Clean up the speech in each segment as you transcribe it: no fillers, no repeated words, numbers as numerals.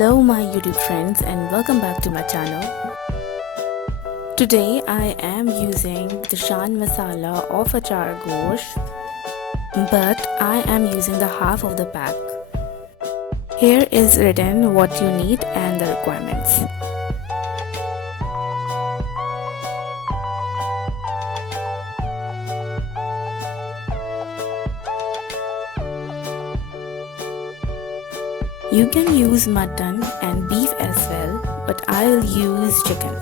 Hello my YouTube friends and welcome back to my channel. Today I am using the shan masala of Achaar gosht, but I am using the half of the pack. Here is written what you need and the requirements. You can use mutton and beef as well, but I'll use chicken.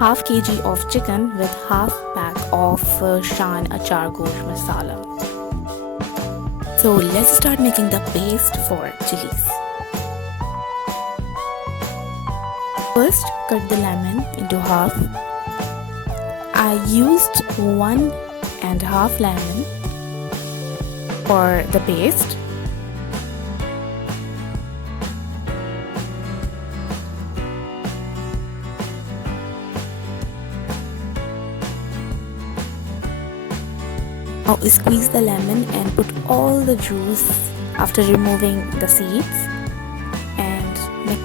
Half kg of chicken with half pack of shan Achaar gosht masala. So let's start making the paste for chilies. First, cut the lemon into half. I used 1.5 lemon for the paste. Now squeeze the lemon and put all the juice after removing the seeds and mix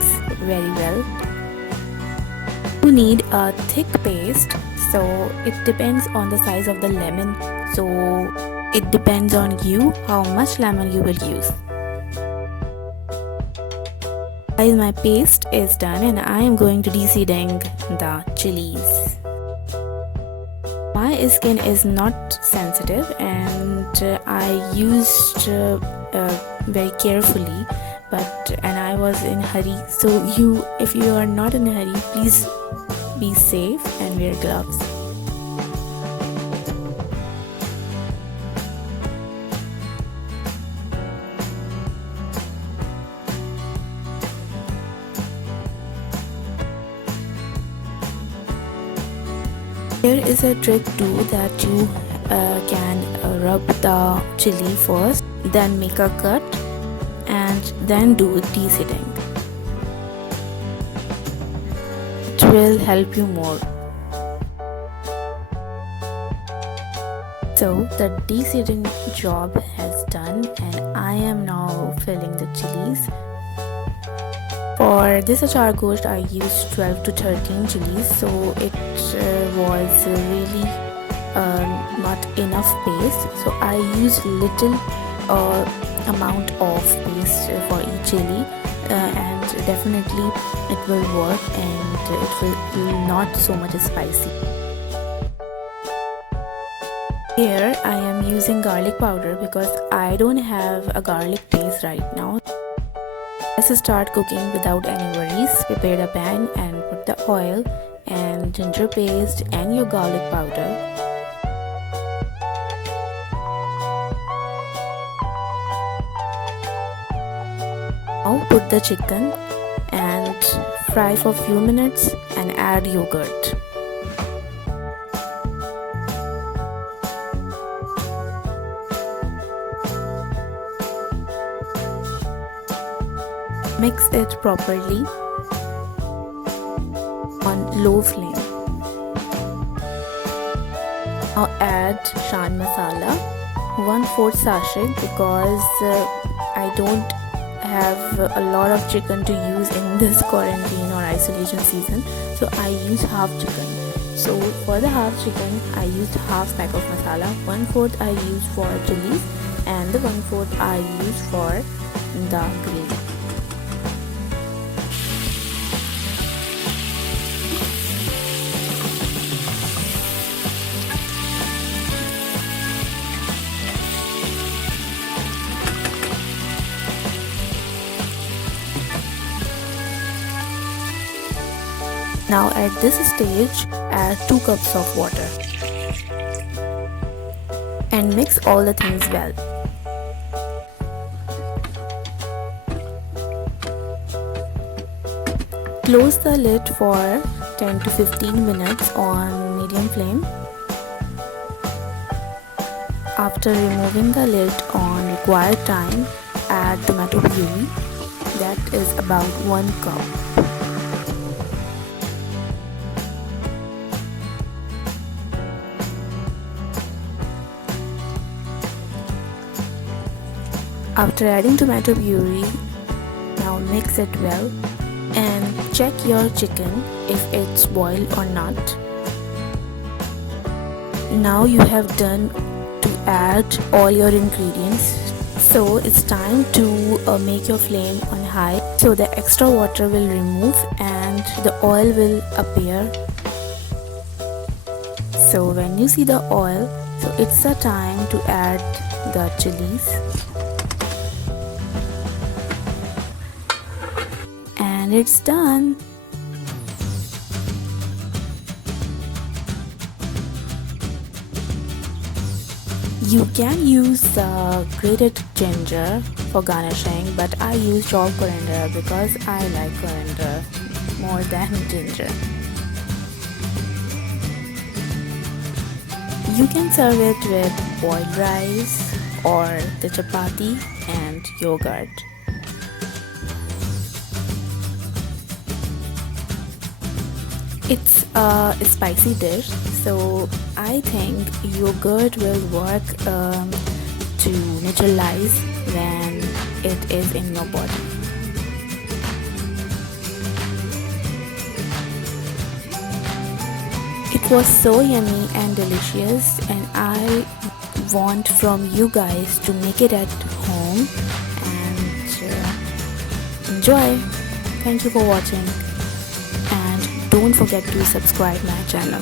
very well. You need a thick paste, so it depends on the size of the lemon. So it depends on you how much lemon you will use. Guys, my paste is done and I am going to deseeding the chilies. My skin is not sensitive and I used very carefully, and I was in a hurry. So if you are not in a hurry, please be safe and wear gloves. Here is a trick too, that you can rub the chili first, then make a cut and then do deseeding. It will help you more. So the deseeding job has done and I am now filling the chilies. For this Achaar gosht I used 12 to 13 chilies, so it was really not enough paste. So I used little amount of paste for each chili, and definitely it will work and it will be not so much spicy. Here I am using garlic powder because I don't have a garlic paste right now. Let's start cooking without any worries. Prepare the pan and put the oil and ginger paste and your garlic powder. Now put the chicken and fry for a few minutes and add yogurt. Mix it properly on low flame. Now add shan masala, 1/4 sachet, because I don't have a lot of chicken to use in this quarantine or isolation season, so I use half chicken. So for the half chicken I used half pack of masala, 1/4 I used for chilies and the 1/4 I used for the gravy. Now at this stage, add 2 cups of water and mix all the things well. Close the lid for 10 to 15 minutes on medium flame. After removing the lid on required time, add tomato puree, that is about 1 cup. After adding tomato puree, now mix it well and check your chicken if it's boiled or not. Now you have done to add all your ingredients, so it's time to make your flame on high so the extra water will remove and the oil will appear. So when you see the oil, so it's the time to add the chilies and it's done. You can use the grated ginger for garnishing, but I use chopped coriander because I like coriander more than ginger. You can serve it with boiled rice or the chapati and yogurt. It's a spicy dish, so I think yogurt will work to neutralize when it is in your body. It was so yummy and delicious, and I want from you guys to make it at home and enjoy. Thank you for watching. Don't forget to subscribe my channel.